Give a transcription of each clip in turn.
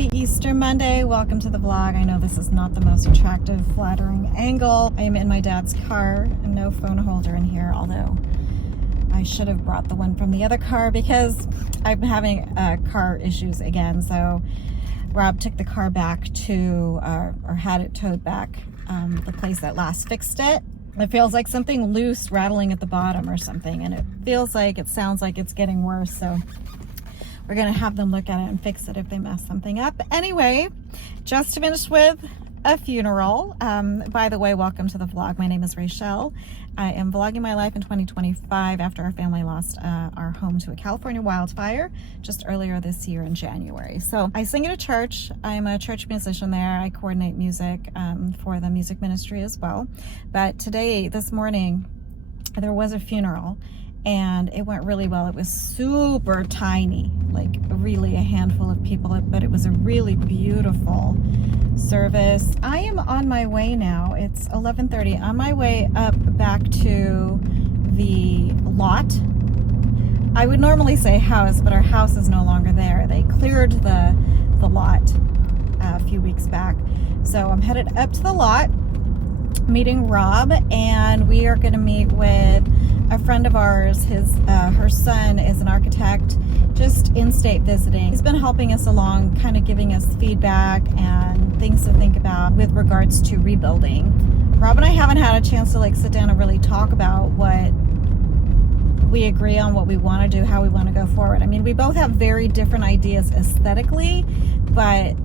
Happy Easter Monday. Welcome to the vlog. I know this is not the most attractive, flattering angle. I am in my dad's car and no phone holder in here, although I should have brought the one from the other car because I'm having car issues again. So Rob took the car back to, or had it towed back, the place that last fixed it. It feels like something loose rattling at the bottom or something, and it sounds like it's getting worse. So we're gonna have them look at it and fix it if they mess something up. Anyway, just finished with a funeral. By the way, welcome to the vlog. My name is Rachelle. I am vlogging my life in 2025 after our family lost our home to a California wildfire just earlier this year in January. So I sing at a church. I'm a church musician there. I coordinate music for the music ministry as well. But this morning, there was a funeral and it went really well. It was super tiny, like really a handful of people, but it was a really beautiful service. I am on my way now. It's 11:30. On my way up back to the lot. I would normally say house, but our house is no longer there. They cleared the lot a few weeks back. So I'm headed up to the lot, meeting Rob, and we are going to meet with a friend of ours. Her son is an architect, just in-state visiting. He's been helping us along, kind of giving us feedback and things to think about with regards to rebuilding. Rob and I haven't had a chance to sit down and really talk about what we agree on, what we want to do, how we want to go forward. I mean, we both have very different ideas aesthetically, but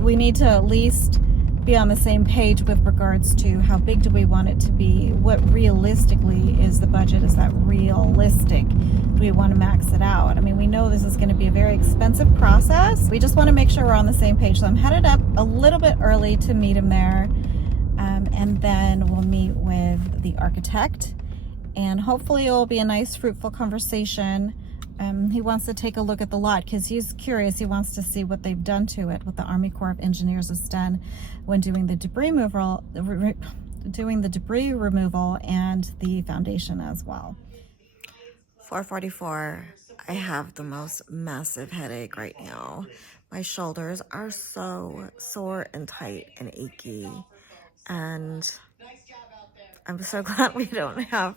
we need to at least be on the same page with regards to how big do we want it to be, what realistically is the budget, is that realistic, do we want to max it out? I mean, we know this is going to be a very expensive process. We just want to make sure we're on the same page. So I'm headed up a little bit early to meet him there, and then we'll meet with the architect, and hopefully it will be a nice fruitful conversation. He wants to take a look at the lot because he's curious. He wants to see what they've done to it, what the Army Corps of Engineers has done when doing the debris removal, and the foundation as well. 4:44. I have the most massive headache right now. My shoulders are so sore and tight and achy, and I'm so glad we don't have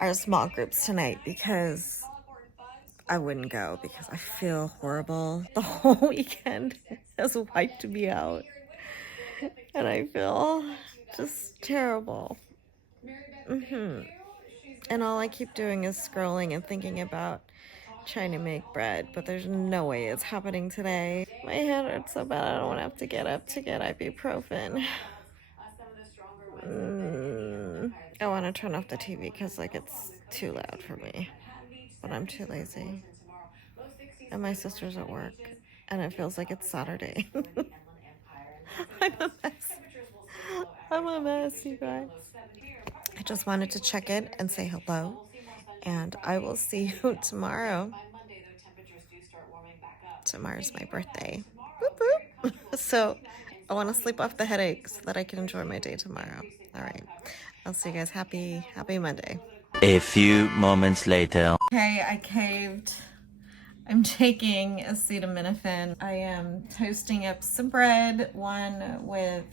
our small groups tonight because I wouldn't go because I feel horrible. The whole weekend has wiped me out and I feel just terrible. And all I keep doing is scrolling and thinking about trying to make bread, but there's no way it's happening today. My head hurts so bad I don't want to have to get up to get ibuprofen. I want to turn off the TV because it's too loud for me, but I'm too lazy. And my sister's at work, and it feels like it's Saturday. I'm a mess, you guys. I just wanted to check in and say hello, and I will see you tomorrow. Tomorrow's my birthday. Boop, boop. So I want to sleep off the headache so that I can enjoy my day tomorrow. All right. I'll see you guys. Happy Monday. A few moments later. Okay, I caved. I'm taking acetaminophen. I am toasting up some bread, one with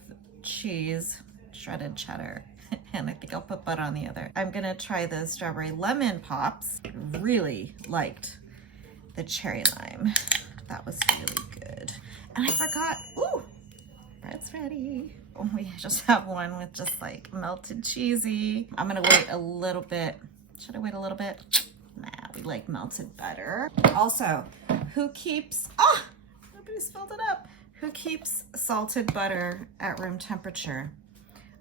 cheese, shredded cheddar, and I think I'll put butter on the other. I'm gonna try the strawberry lemon pops. Really liked the cherry lime. That was really good. And I forgot, ooh, bread's ready. Oh, we just have one with just melted cheesy. I'm gonna wait a little bit. Should I wait a little bit? Nah, we like melted butter. Also, who keeps, nobody spilled it up. Who keeps salted butter at room temperature?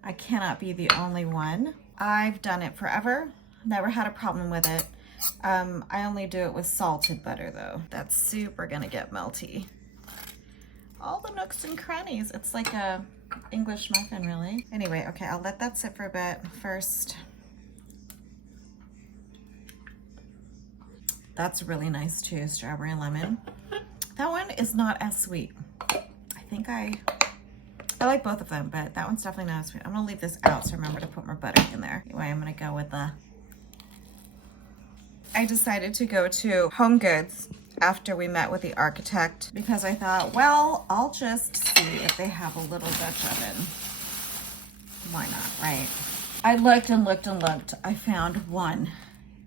I cannot be the only one. I've done it forever. Never had a problem with it. I only do it with salted butter though. That's super gonna get melty. All the nooks and crannies. It's like a English muffin, really. Anyway, okay, I'll let that sit for a bit first. That's really nice too, strawberry and lemon. That one is not as sweet. I think I like both of them, but that one's definitely not as sweet. I'm gonna leave this out so remember to put more butter in there. Anyway, I'm gonna go with I decided to go to Home Goods after we met with the architect because I thought, well, I'll just see if they have a little Dutch oven. Why not, right? I looked and looked and looked. I found one.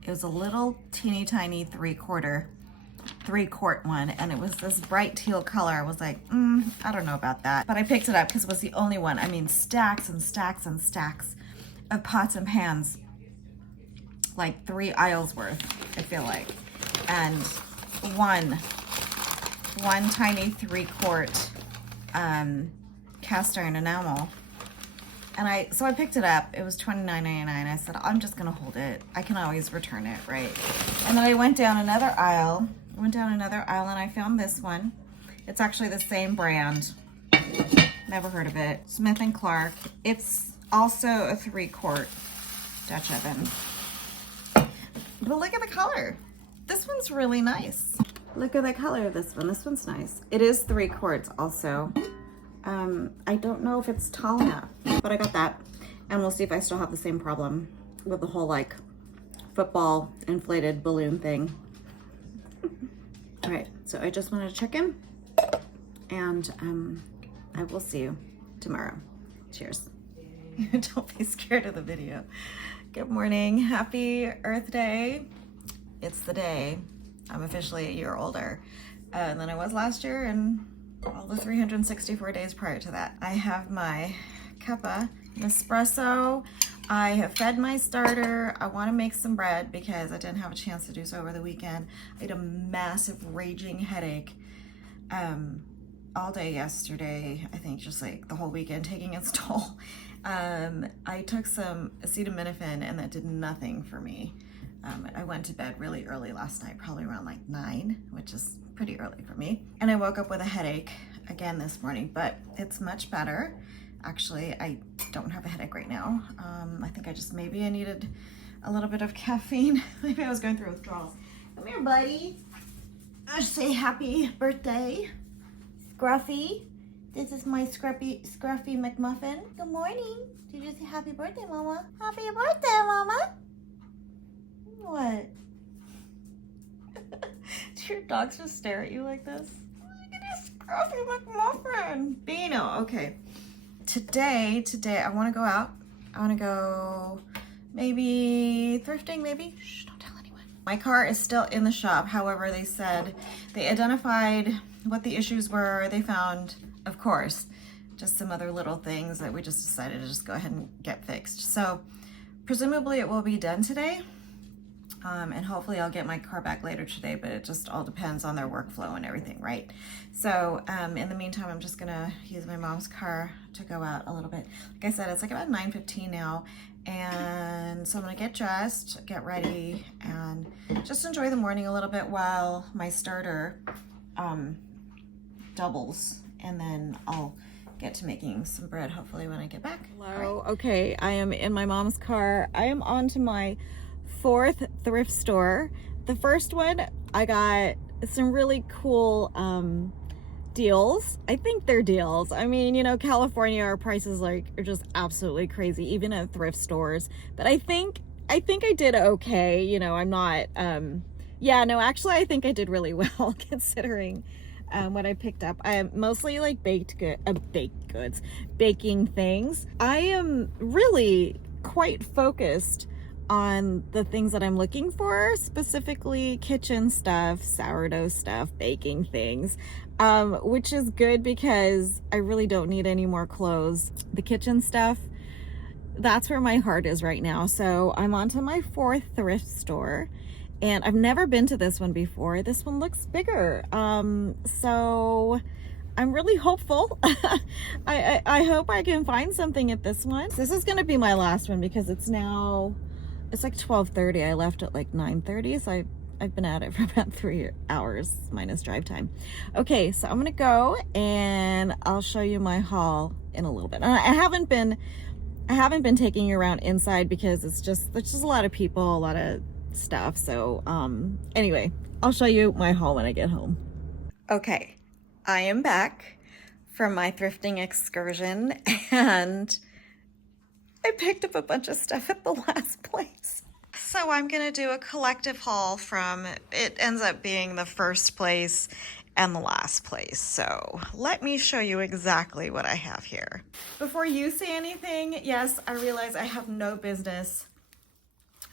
It was a little teeny tiny 3/4 one, and it was this bright teal color. I was like, I don't know about that. But I picked it up because it was the only one. I mean, stacks and stacks and stacks of pots and pans. Like 3 aisles worth, I feel like. And one tiny 3/4 cast iron enamel. And so I picked it up. It was $29.99. I said, I'm just gonna hold it. I can always return it, right? And then I went down another aisle. And I found this one. It's actually the same brand. Never heard of it. Smith & Clark. It's also a 3/4 Dutch oven. But look at the color. This one's really nice. Look at the color of this one. This one's nice. It is 3/4 also. I don't know if it's tall enough, but I got that. And we'll see if I still have the same problem with the whole like football inflated balloon thing. All right, so I just wanted to check in, and I will see you tomorrow. Cheers. Don't be scared of the video. Good morning. Happy Earth Day. It's the day I'm officially a year older than I was last year and all the 364 days prior to that. I have my cuppa espresso. I have fed my starter. I want to make some bread because I didn't have a chance to do so over the weekend. I had a massive raging headache all day yesterday. I think just like the whole weekend taking its toll. I took some acetaminophen and that did nothing for me. I went to bed really early last night, probably around like 9, which is pretty early for me. And I woke up with a headache again this morning, but it's much better. Actually, I don't have a headache right now. I think maybe I needed a little bit of caffeine. Maybe I was going through withdrawals. Come here, buddy. I say happy birthday, Scruffy. This is my Scruffy McMuffin. Good morning. Did you say happy birthday, Mama? Happy birthday, Mama. What? Do your dogs just stare at you like this? Look at this Scruffy McMuffin. Beano. Okay. Today, I want to go out. I want to go maybe thrifting, maybe. Shh, don't tell anyone. My car is still in the shop. However, they said they identified what the issues were. They found, of course, just some other little things that we just decided to just go ahead and get fixed. So presumably it will be done today. And hopefully I'll get my car back later today, but it just all depends on their workflow and everything, right? So in the meantime, I'm just gonna use my mom's car to go out a little bit. Like I said, it's like about 9:15 now, and so I'm gonna get dressed, get ready, and just enjoy the morning a little bit while my starter doubles, and then I'll get to making some bread hopefully when I get back. Hello. Right. Okay, I am in my mom's car. I am on to my 4th thrift store. The first one, I got some really cool deals. I think they're deals. I mean, you know, California, our prices are just absolutely crazy, even at thrift stores. But I think I did okay. You know, I'm not, actually I think I did really well considering what I picked up. I am mostly like baked goods, baking things. I am really quite focused on the things that I'm looking for, specifically kitchen stuff, sourdough stuff, baking things, which is good because I really don't need any more clothes. The kitchen stuff, that's where my heart is right now. So I'm on to my 4th thrift store, and I've never been to this one before. This one looks bigger. So I'm really hopeful. I hope I can find something at this one. This is gonna be my last one because it's like 12:30. I left at like 9:30, so I've been at it for about 3 hours minus drive time. Okay, so I'm gonna go and I'll show you my haul in a little bit. And I haven't been taking you around inside because there's just a lot of people, a lot of stuff. So anyway, I'll show you my haul when I get home. Okay, I am back from my thrifting excursion, and I picked up a bunch of stuff at the last place. So I'm gonna do a collective haul from, it ends up being the first place and the last place. So let me show you exactly what I have here. Before you say anything, yes, I realize I have no business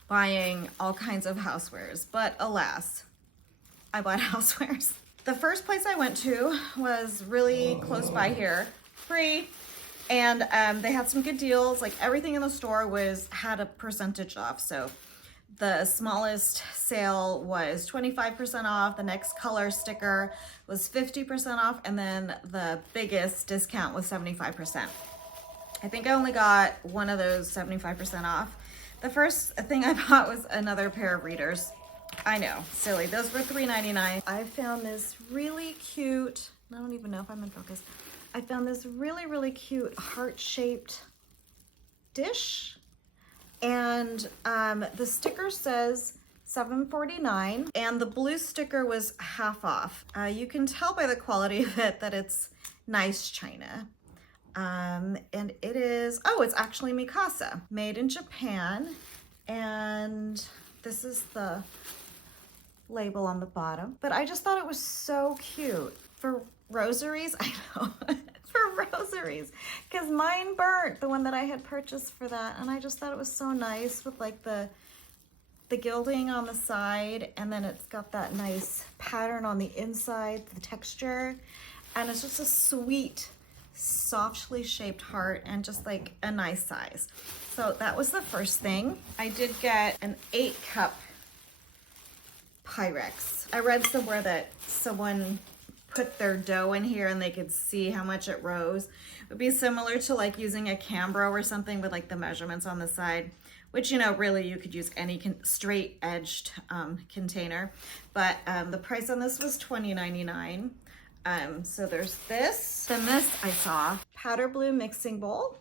buying all kinds of housewares, but alas, I bought housewares. The first place I went to was really close by here, free, and they had some good deals. Like everything in the store had a percentage off. So the smallest sale was 25% off, the next color sticker was 50% off, and then the biggest discount was 75%. I think I only got one of those 75% off. The first thing I bought was another pair of readers. I know, silly. Those were $3.99. I found this really cute, I don't even know if I'm in focus. I found this really, really cute heart-shaped dish. And the sticker says $7.49 and the blue sticker was half off. You can tell by the quality of it that it's nice china. And it is, oh, it's actually Mikasa, made in Japan. And this is the label on the bottom. But I just thought it was so cute. For rosaries, I know, for rosaries. Because mine burnt, the one that I had purchased for that. And I just thought it was so nice with like the gilding on the side. And then it's got that nice pattern on the inside, the texture. And it's just a sweet, softly shaped heart and just like a nice size. So that was the first thing. I did get an 8-cup Pyrex. I read somewhere that someone put their dough in here and they could see how much it rose. It would be similar to like using a Cambro or something with like the measurements on the side, which, you know, really you could use any straight edged container. But the price on this was $20.99. So there's this. Then this I saw, powder blue mixing bowl.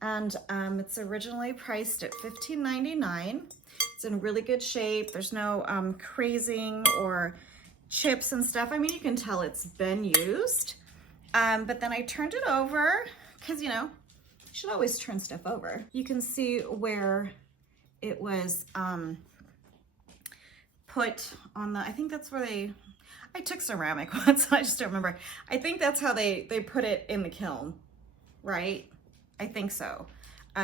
And it's originally priced at $15.99. It's in really good shape. There's no crazing or chips and stuff. I mean, you can tell it's been used. But then I turned it over because, you know, you should always turn stuff over. You can see where it was put on the, I think that's where I took ceramic once, I just don't remember. I think that's how they put it in the kiln, right? I think so.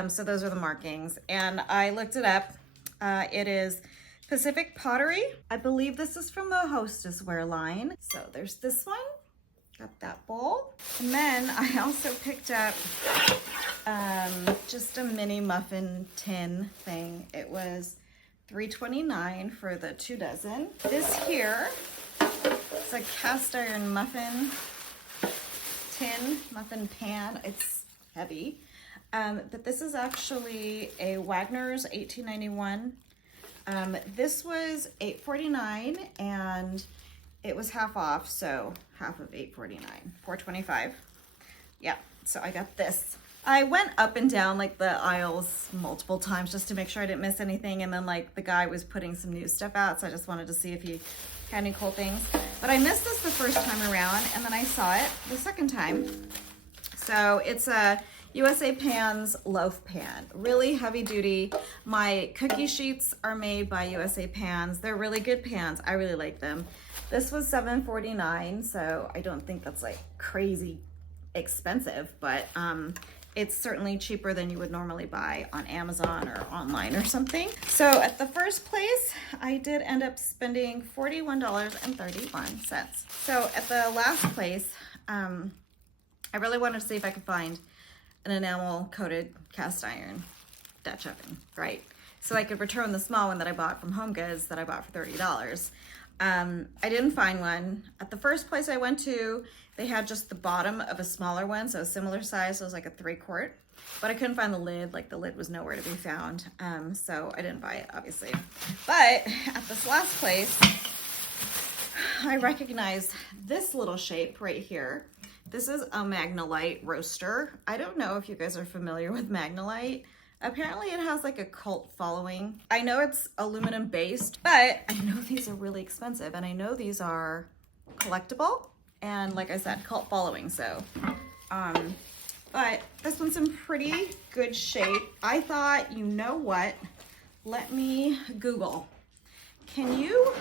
So those are the markings. And I looked it up. It is Pacific Pottery. I believe this is from the Hostessware line. So there's this one, got that bowl. And then I also picked up just a mini muffin tin thing. It was $3.29 for the 2 dozen. This here, it's a cast iron muffin tin, muffin pan. It's heavy. But this is actually a Wagner's 1891. This was $8.49 and it was half off, so half of $8.49, $4.25. Yeah, so I got this. I went up and down like the aisles multiple times just to make sure I didn't miss anything, and then like the guy was putting some new stuff out, so I just wanted to see if he had any cool things. But I missed this the first time around, and then I saw it the second time. So it's a USA Pans loaf pan, really heavy duty. My cookie sheets are made by USA Pans. They're really good pans. I really like them. This was $7.49, so I don't think that's like crazy expensive, but it's certainly cheaper than you would normally buy on Amazon or online or something. So at the first place, I did end up spending $41.31. So at the last place, I really wanted to see if I could find an enamel coated cast iron Dutch oven, right? So I could return the small one that I bought from Home Goods that I bought for $30. I didn't find one. At the first place I went to, they had just the bottom of a smaller one, so a similar size, so it was like a 3-quart, but I couldn't find the lid. Like the lid was nowhere to be found, so I didn't buy it, obviously. But at this last place, I recognized this little shape right here. This is a Magnolite roaster. I don't know if you guys are familiar with Magnolite. Apparently it has like a cult following. I know it's aluminum based, but I know these are really expensive, and I know these are collectible and, like I said, cult following. So but this one's in pretty good shape. I thought, you know what, let me Google. Can you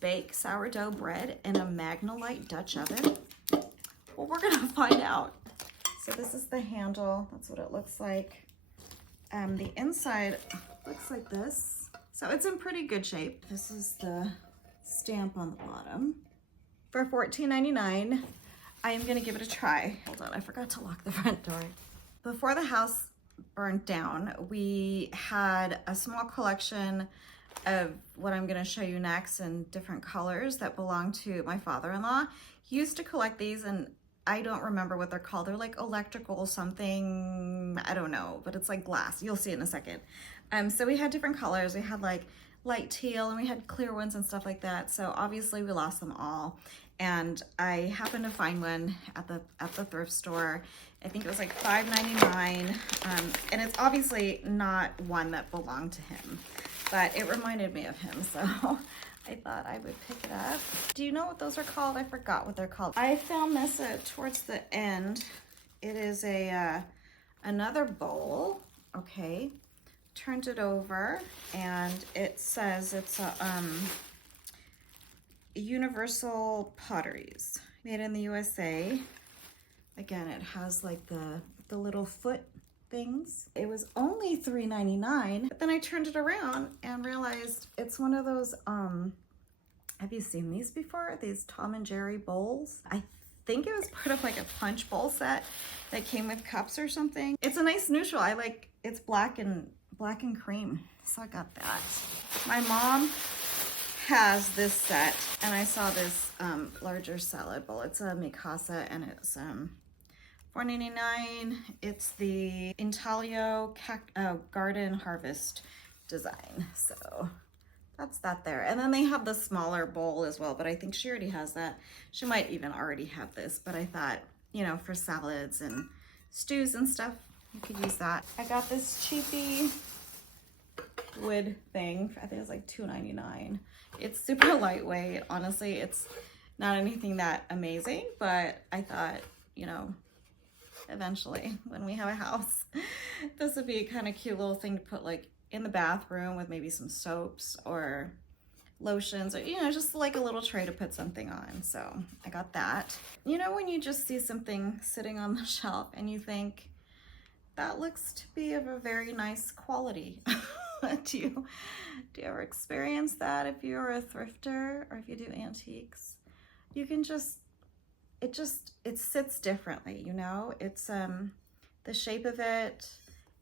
bake sourdough bread in a Magnolite Dutch oven? Well, we're gonna find out. So this is the handle. That's what it looks like. The inside looks like this. So it's in pretty good shape. This is the stamp on the bottom. For $14.99, I am gonna give it a try. Hold on, I forgot to lock the front door. Before the house burned down, we had a small collection of what I'm gonna show you next in different colors that belong to my father-in-law. He used to collect these, and I don't remember what they're called. They're like electrical something, I don't know, but it's like glass. You'll see it in a second. So we had different colors. We had like light teal and we had clear ones and stuff like that. So obviously we lost them all. And I happened to find one at the thrift store. I think it was like $5.99. And it's obviously not one that belonged to him, but it reminded me of him. So I thought I would pick it up. Do you know what those are called? I forgot what they're called. I found this towards the end. It is another bowl. Okay. Turned it over and it says it's a Universal Potteries, made in the USA. Again, it has like the little foot things. It was only $3.99, but then I turned it around and realized it's one of those, have you seen these before? These Tom and Jerry bowls? I think it was part of like a punch bowl set that came with cups or something. It's a nice neutral. It's black and cream, so I got that. My mom has this set, and I saw this larger salad bowl. It's a Mikasa, and it's $4.99. It's the Intaglio Garden Harvest design. So that's that there. And then they have the smaller bowl as well, but I think she already has that. She might even already have this, but I thought, you know, for salads and stews and stuff, you could use that. I got this cheapy wood thing. I think it was like $2.99. It's super lightweight. Honestly, it's not anything that amazing, but I thought, you know, eventually when we have a house, this would be a kind of cute little thing to put like in the bathroom with maybe some soaps or lotions, or, you know, just like a little tray to put something on. So I got that. You know, when you just see something sitting on the shelf and you think, that looks to be of a very nice quality. Do you ever experience that if you're a thrifter or if you do antiques? You can it sits differently, you know? It's the shape of it,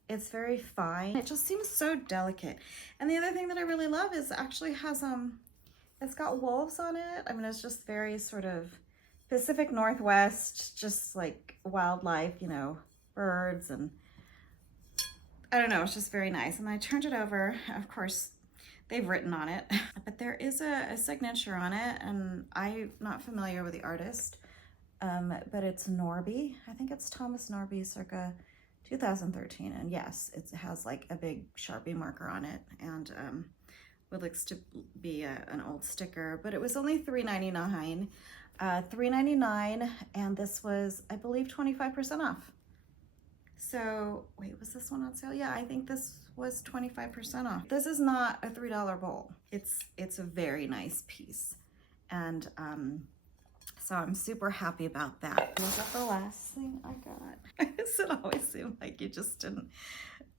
it's very fine. It just seems so delicate. And the other thing that I really love is it actually has it's got wolves on it. I mean, it's just very sort of Pacific Northwest, just like wildlife, you know, birds, and I don't know, it's just very nice. And I turned it over. Of course, they've written on it, but there is a signature on it, and I'm not familiar with the artist, but it's Norby. I think it's Thomas Norby, circa 2013. And yes, it has like a big Sharpie marker on it, and what looks to be an old sticker, but it was only $3.99. $3.99, and this was, I believe, 25% off. So wait, was this one on sale? Yeah, I think this was 25% off. This is not a $3 bowl. It's a very nice piece. And so I'm super happy about that. Was that the last thing I got? It always seemed like you just didn't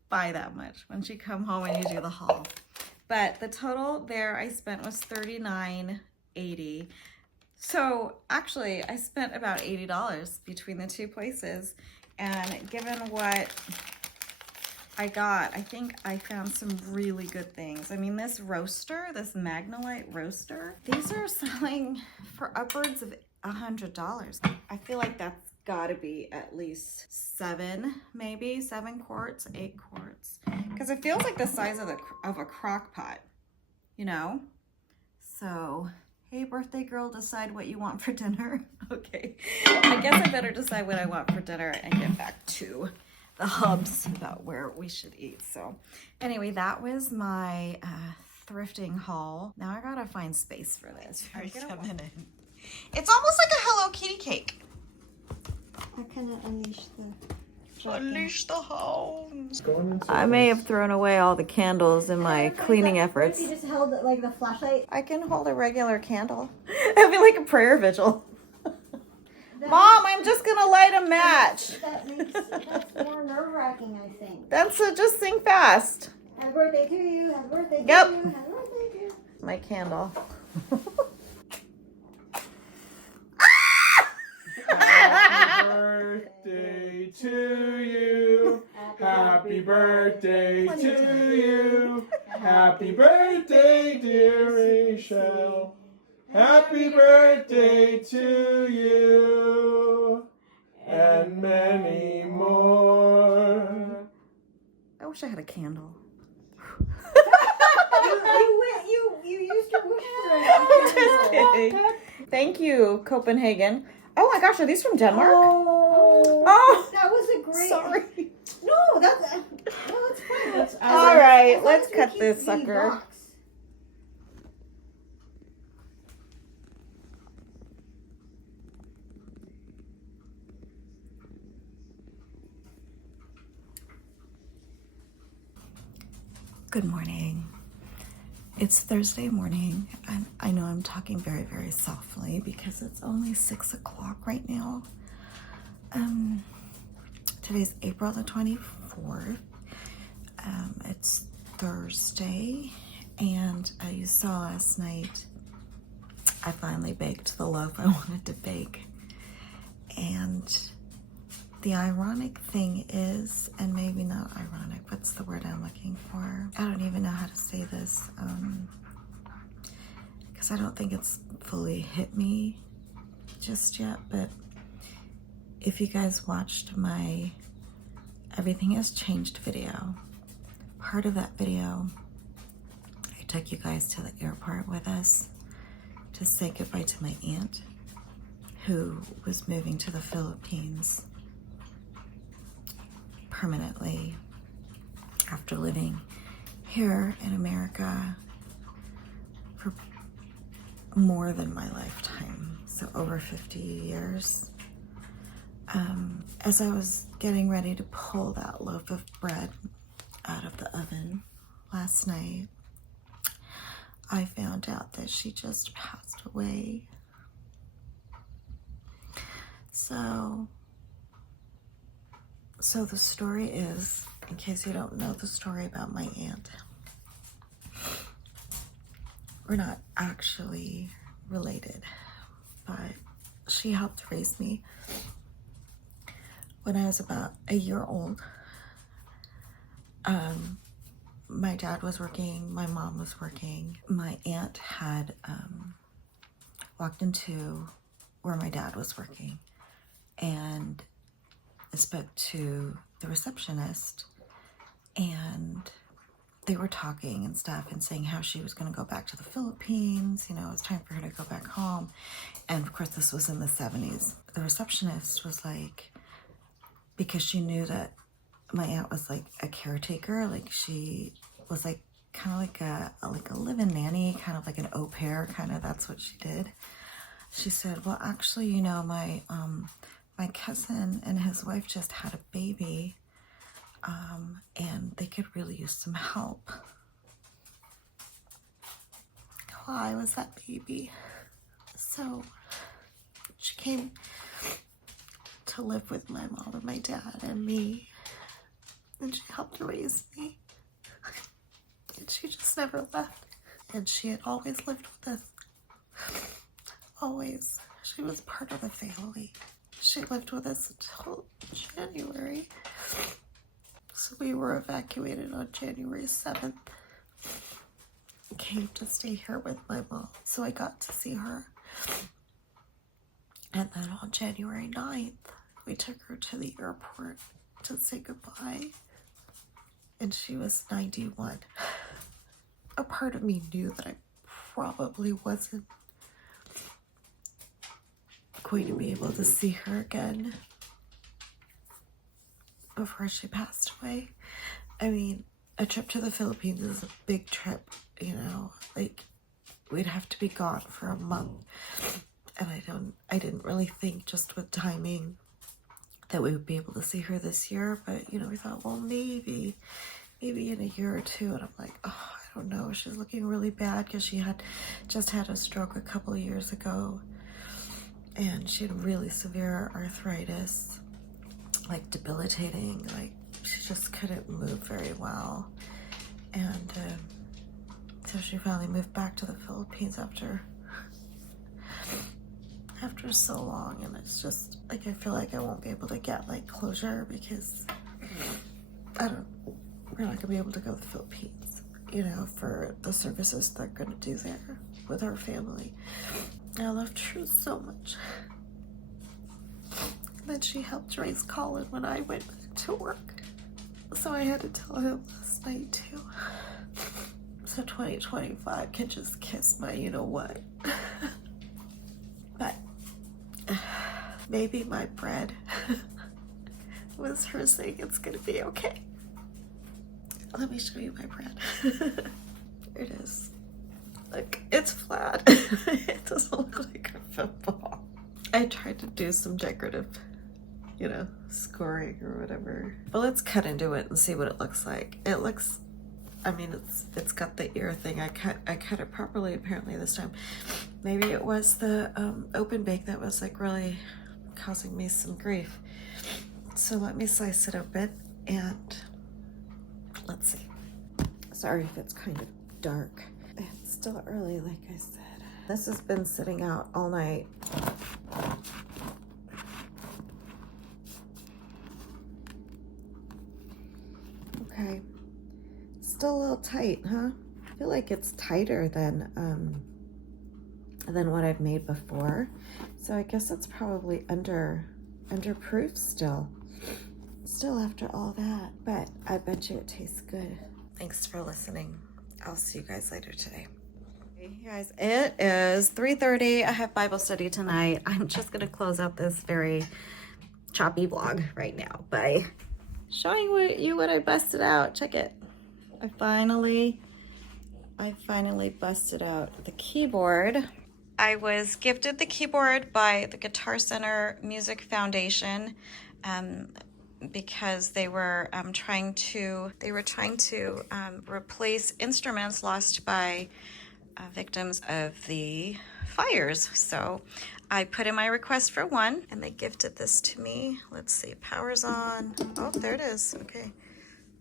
buy that much once you come home and you do the haul. But the total there I spent was $39.80. So actually I spent about $80 between the two places. And given what I got, I think I found some really good things. I mean, this roaster, this Magnolite roaster, these are selling for upwards of $100. I feel like that's gotta be at least 7 quarts, 8 quarts. Because it feels like the size of a crock pot, you know? So, hey, birthday girl, decide what you want for dinner. Okay, I guess I better decide what I want for dinner and get back to the hubs about where we should eat. So anyway, that was my thrifting haul. Now I gotta find space for this. It's almost like a Hello Kitty cake. I cannot unleash the Unleash the hounds. Going into I may have thrown away all the candles in my cleaning efforts. You just held it like the flashlight. I can hold a regular candle. It'd be like a prayer vigil. Mom, I'm just gonna light a match. That's more nerve-wracking, I think. That's just sing fast. Happy birthday to you. Happy birthday Yep. to you. Happy birthday to you. My candle. birthday to you. Happy birthday to you. Happy birthday, dear Rachelle. Happy birthday to you. And many more. I wish I had a candle. You used your wish for it. I'm just kidding. Thank you, Copenhagen. Oh my gosh, are these from Denmark? Oh, that was a great. Sorry. No, that's fine. All right, as long let's as we cut keep this the sucker. box. Good morning. It's Thursday morning, and I know I'm talking very, very softly because it's only 6 o'clock right now. Today's April the 24th. It's Thursday, and you saw last night I finally baked the loaf I wanted to bake. And the ironic thing is, and maybe not ironic, what's the word I'm looking for? I don't even know how to say this, because I don't think it's fully hit me just yet, but if you guys watched my Everything Has Changed video, part of that video, I took you guys to the airport with us to say goodbye to my aunt who was moving to the Philippines permanently after living here in America for more than my lifetime, so over 50 years. As I was getting ready to pull that loaf of bread out of the oven last night, I found out that she just passed away. So the story is, in case you don't know the story about my aunt, we're not actually related, but she helped raise me when I was about a year old. My dad was working, my mom was working. My aunt had walked into where my dad was working and I spoke to the receptionist, and they were talking and stuff and saying how she was going to go back to the Philippines. You know, it was time for her to go back home. And of course, this was in the 70s. The receptionist was like, because she knew that my aunt was like a caretaker, like she was like kind of like a live-in nanny, kind of like an au pair, kind of, that's what she did. She said, well, actually, you know, my cousin and his wife just had a baby, and they could really use some help. Well, I was that baby. So she came to live with my mom and my dad and me, and she helped raise me. And she just never left. And she had always lived with us. Always. She was part of the family. She lived with us until January. So we were evacuated on January 7th. Came to stay here with my mom. So I got to see her. And then on January 9th, we took her to the airport to say goodbye. And she was 91. A part of me knew that I probably wasn't going to be able to see her again before she passed away. I mean, a trip to the Philippines is a big trip, you know, like we'd have to be gone for a month. And I didn't really think, just with timing, that we would be able to see her this year, but you know, we thought, well, maybe in a year or two. And I'm like, oh, I don't know. She's looking really bad because she had just had a stroke a couple of years ago, and she had really severe arthritis, like debilitating. Like she just couldn't move very well, and so she finally moved back to the Philippines after so long. And it's just like I feel like I won't be able to get like closure because we're not gonna be able to go to the Philippines, you know, for the services they're gonna do there with our family. I loved her so much. Then she helped raise Colin when I went back to work, so I had to tell him last night too. So 2025 can just kiss my you know what. But maybe my bread was her saying it's gonna be okay. Let me show you my bread. Here it is. Look, it's flat. It doesn't look like a football. I tried to do some decorative, you know, scoring or whatever. But let's cut into it and see what it looks like. It looks, I mean, it's got the ear thing. I cut it properly apparently this time. Maybe it was the open bake that was like really causing me some grief. So let me slice it open and let's see. Sorry if it's kind of dark. It's still early, like I said. This has been sitting out all night. Okay. Still a little tight, huh? I feel like it's tighter than what I've made before. So I guess it's probably under proof still after all that, but I bet you it tastes good. Thanks for listening. I'll see you guys later today. Hey guys, it is 3:30. I have Bible study tonight. I'm just gonna close out this very choppy vlog right now by showing you what I busted out. Check it. I finally busted out the keyboard. I was gifted the keyboard by the Guitar Center Music Foundation because they were trying to replace instruments lost by victims of the fires. So I put in my request for one, and they gifted this to me. Let's see, power's on. Oh, there it is. Okay.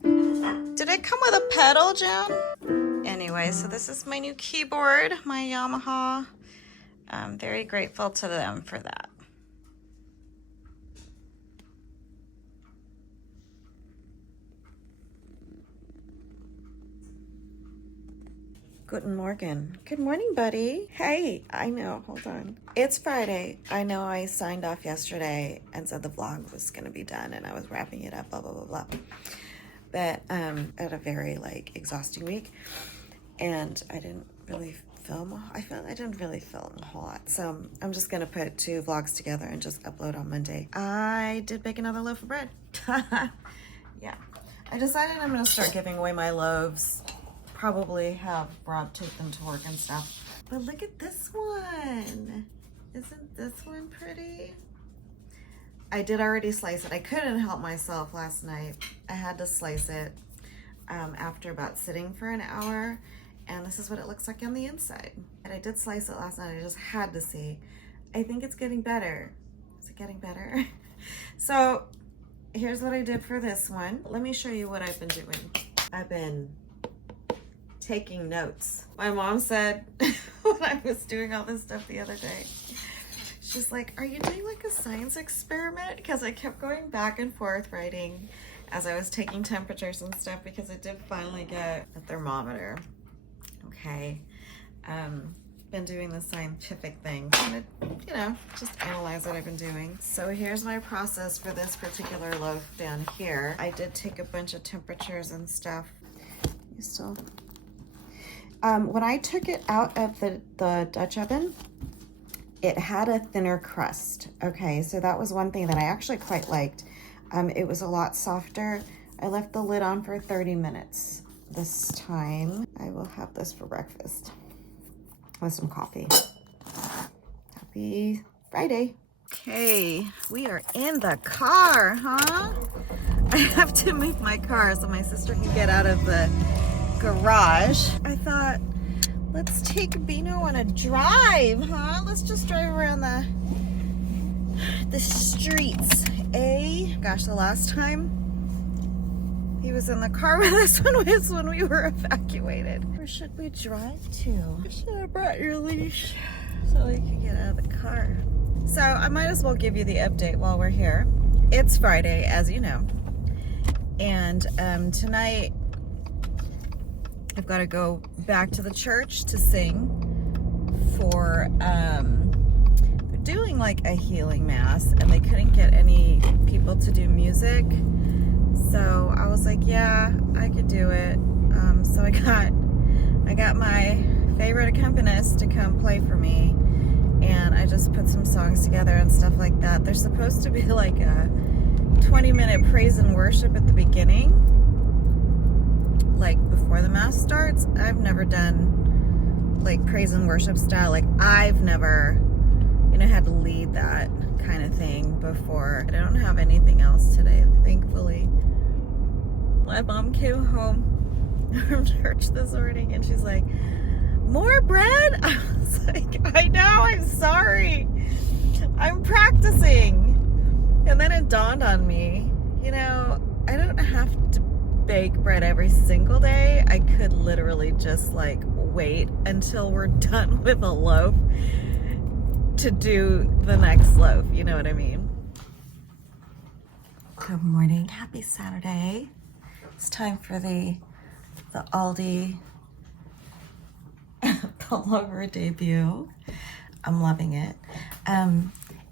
Did it come with a pedal, Jen? Anyway, so this is my new keyboard, my Yamaha. I'm very grateful to them for that. Guten Morgen. Good morning, buddy. Hey, I know, hold on. It's Friday. I know I signed off yesterday and said the vlog was gonna be done and I was wrapping it up, blah, blah, blah, blah. But I had a very exhausting week and I didn't really film. I didn't really film a whole lot. So I'm just gonna put 2 vlogs together and just upload on Monday. I did bake another loaf of bread. Yeah. I decided I'm gonna start giving away my loaves. Probably have Rob take them to work and stuff. But look at this one. Isn't this one pretty? I did already slice it. I couldn't help myself last night. I had to slice it after about sitting for an hour. And this is what it looks like on the inside. And I did slice it last night. I just had to see. I think it's getting better. Is it getting better? So here's what I did for this one. Let me show you what I've been doing. I've been taking notes. My mom said when I was doing all this stuff the other day, she's like, are you doing like a science experiment? Because I kept going back and forth writing as I was taking temperatures and stuff, because I did finally get a thermometer. Okay. Been doing the scientific thing, kind of, you know, just analyze what I've been doing. So here's my process for this particular loaf down here. I did take a bunch of temperatures and stuff. You still... when I took it out of the Dutch oven, it had a thinner crust. Okay, so that was one thing that I actually quite liked. It was a lot softer. I left the lid on for 30 minutes this time. I will have this for breakfast with some coffee. Happy Friday. Okay, we are in the car, huh? I have to move my car so my sister can get out of the garage. I thought, let's take Bino on a drive, huh? Let's just drive around the streets. Gosh, the last time he was in the car with us was when we were evacuated. Where should we drive to? I should have brought your leash so we could get out of the car. So I might as well give you the update while we're here. It's Friday, as you know. And tonight I've got to go back to the church to sing for, they're doing like a healing mass and they couldn't get any people to do music. So I was like, yeah, I could do it. So I got my favorite accompanist to come play for me. And I just put some songs together and stuff like that. There's supposed to be like a 20-minute praise and worship at the beginning, like before the mass starts. I've never done like praise and worship style. Like I've never, had to lead that kind of thing before. I don't have anything else today, thankfully. My mom came home from church this morning and she's like, more bread? I was like, I know, I'm sorry. I'm practicing. And then it dawned on me, I don't have to bake bread every single day. I could literally just like wait until we're done with a loaf to do the next loaf. You know what I mean? Good morning. Happy Saturday. It's time for the Aldi pullover debut. I'm loving it.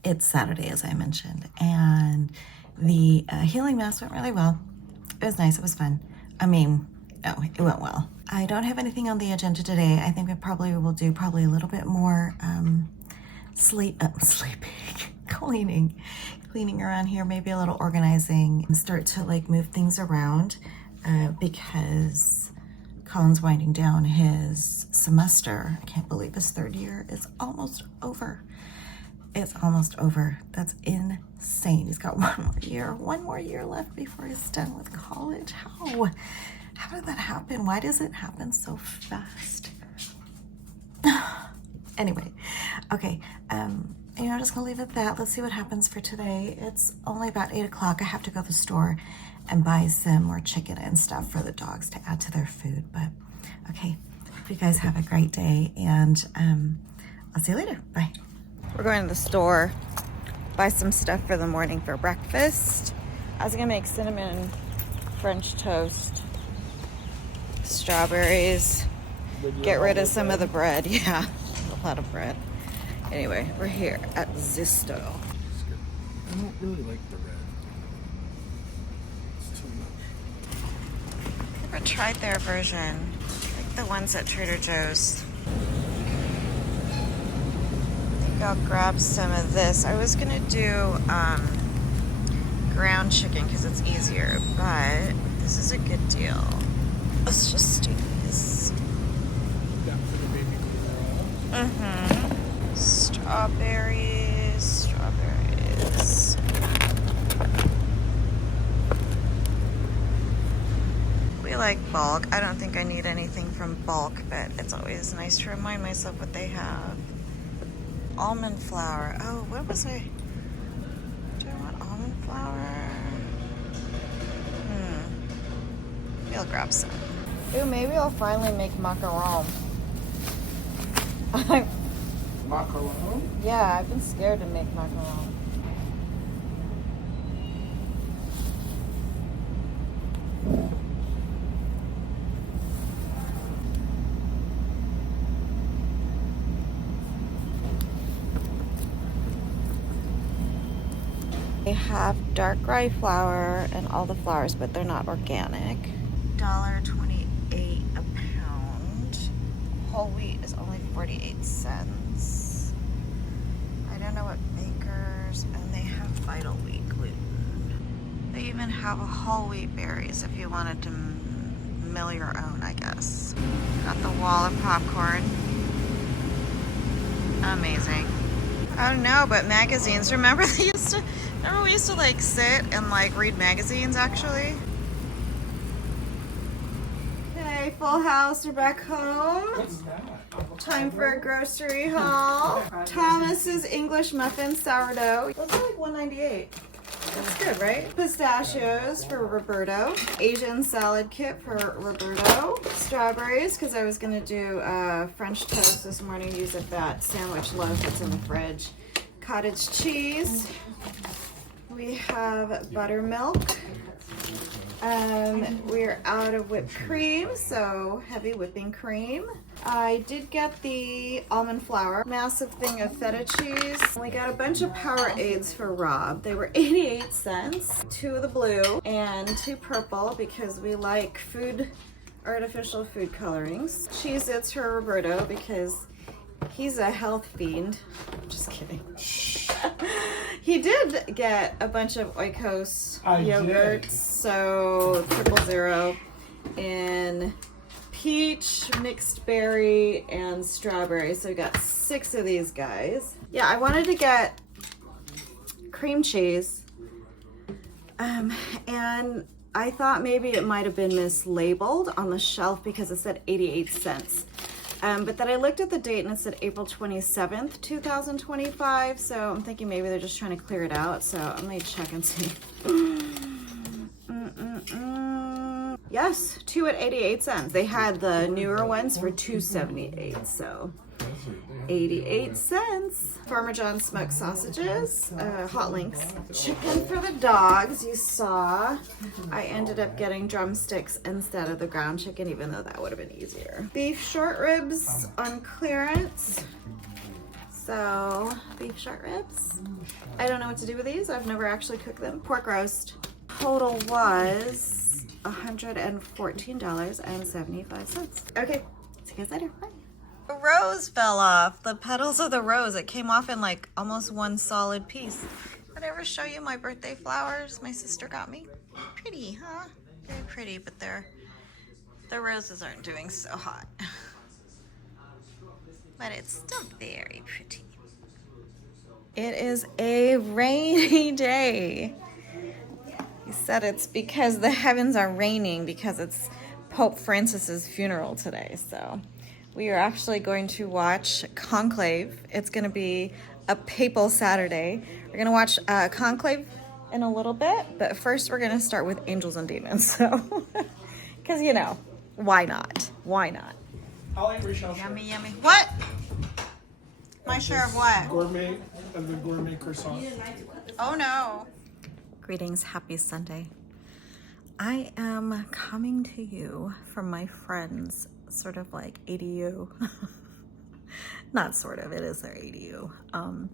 It's Saturday, as I mentioned, and the healing mass went really well. It was nice. It was fun. It went well. I don't have anything on the agenda today. I think we probably will do a little bit more cleaning around here, maybe a little organizing, and start to like move things around because Colin's winding down his semester. I can't believe his third year is almost over. It's almost over. That's insane. He's got one more year left before he's done with college. How did that happen? Why does it happen so fast? Anyway, okay. I'm just gonna leave it at that. Let's see what happens for today. It's only about 8 o'clock. I have to go to the store and buy some more chicken and stuff for the dogs to add to their food. But okay, hope you guys have a great day, and I'll see you later. Bye. We're going to the store, buy some stuff for the morning for breakfast. I was gonna make cinnamon French toast, strawberries, get rid of some of the bread. Yeah, a lot of bread. Anyway, we're here at Zisto. I don't really like the red. It's too much. Never tried their version, like the ones at Trader Joe's. I think I'll grab some of this. I was gonna do ground chicken because it's easier, but this is a good deal. Let's just do these. That for the baby girl. Mm-hmm. Strawberries. We like bulk. I don't think I need anything from bulk, but it's always nice to remind myself what they have. Almond flour. Oh, what was I? Do I want almond flour? Maybe I'll grab some. Ooh, maybe I'll finally make macaron. Macaron? Yeah, I've been scared to make macaron. They have dark rye flour and all the flours, but they're not organic. $1.28 a pound. Whole wheat is only 48 cents. I don't know what bakers, and they have Vital Wheat gluten. They even have whole wheat berries if you wanted to mill your own, I guess. Got the wall of popcorn. Amazing. Oh no, but magazines. Remember we used to like sit and like read magazines actually? Okay, full house, we're back home. What's that? Time for a grocery haul. Thomas's English muffin sourdough. Those are like $1.98. That's good, right? Pistachios for Roberto. Asian salad kit for Roberto. Strawberries, because I was gonna do French toast this morning using that sandwich loaf that's in the fridge. Cottage cheese. We have buttermilk. We're out of whipped cream, so heavy whipping cream. I did get the almond flour, massive thing of feta cheese. We got a bunch of Powerades for Rob. They were 88 cents. 2 of the blue and 2 purple because we like artificial food colorings. Cheez-Its for Roberto because he's a health fiend. Just kidding. He did get a bunch of Oikos yogurts, so 000 in peach, mixed berry, and strawberry. So we got 6 of these guys. Yeah, I wanted to get cream cheese, and I thought maybe it might have been mislabeled on the shelf because it said 88 cents. But then I looked at the date and it said April 27th, 2025. So I'm thinking maybe they're just trying to clear it out. So I'm gonna check and see. Yes, 2 at 88 cents. They had the newer ones for $2.78. So 88 cents. Farmer John's smoked sausages, hot links. Chicken for the dogs, you saw. I ended up getting drumsticks instead of the ground chicken, even though that would have been easier. Beef short ribs on clearance. So, beef short ribs. I don't know what to do with these. I've never actually cooked them. Pork roast. Total was $114.75. Okay, see you guys later. Bye. The rose fell off. The petals of the rose. It came off in like almost one solid piece. Did I ever show you my birthday flowers my sister got me? Pretty, huh? Very pretty, but the roses aren't doing so hot. But it's still very pretty. It is a rainy day. He said it's because the heavens are raining because it's Pope Francis's funeral today, so we are actually going to watch Conclave. It's going to be a papal Saturday. We're going to watch Conclave in a little bit, but first we're going to start with Angels and Demons. So, because, you know, why not? Why not? I'll eat Rachelle. Yummy, yummy. What? My share of what? Gourmet, of the gourmet croissant. Oh, no. Greetings. Happy Sunday. I am coming to you from my friend's sort of like ADU. Not sort of, it is their ADU. I'm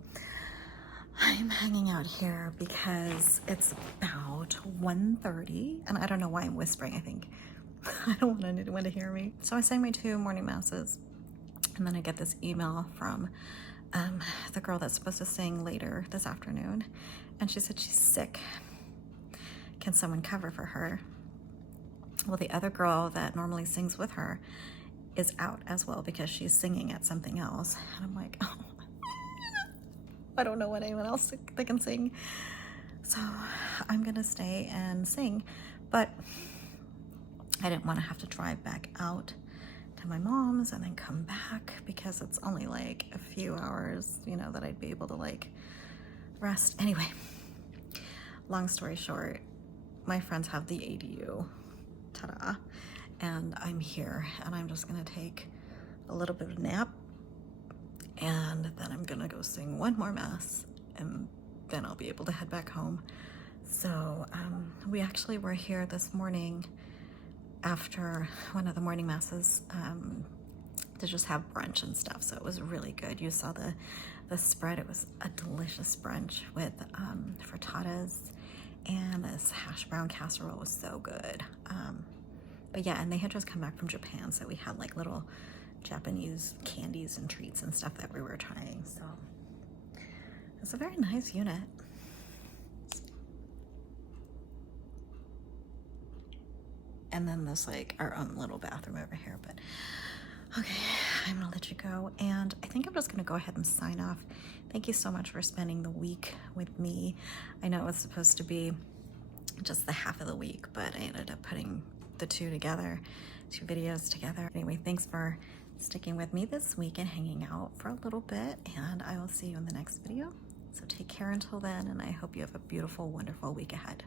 hanging out here because it's about 1:30 and I don't know why I'm whispering. I think I don't want anyone to hear me. So I sang my 2 morning masses and then I get this email from the girl that's supposed to sing later this afternoon, and she said she's sick. Can someone cover for her? Well, the other girl that normally sings with her is out as well because she's singing at something else. And I'm like, oh, I don't know what anyone else that can sing. So I'm gonna stay and sing, but I didn't want to have to drive back out to my mom's and then come back because it's only like a few hours, you know, that I'd be able to like rest. Anyway, long story short, my friends have the ADU, ta-da, and I'm here and I'm just gonna take a little bit of a nap and then I'm gonna go sing 1 more mass and then I'll be able to head back home. So we actually were here this morning after one of the morning masses to just have brunch and stuff, so it was really good. You saw the spread. It was a delicious brunch with frittatas, and this hash brown casserole was so good. But yeah, and they had just come back from Japan, so we had like little Japanese candies and treats and stuff that we were trying. So it's a very nice unit. And then there's like our own little bathroom over here, but Okay, I'm gonna let you go, and I think I'm just gonna go ahead and sign off. Thank you so much for spending the week with me. I know it was supposed to be just the half of the week, but I ended up putting the two videos together. Anyway, thanks for sticking with me this week and hanging out for a little bit, and I will see you in the next video. So take care until then, and I hope you have a beautiful, wonderful week ahead.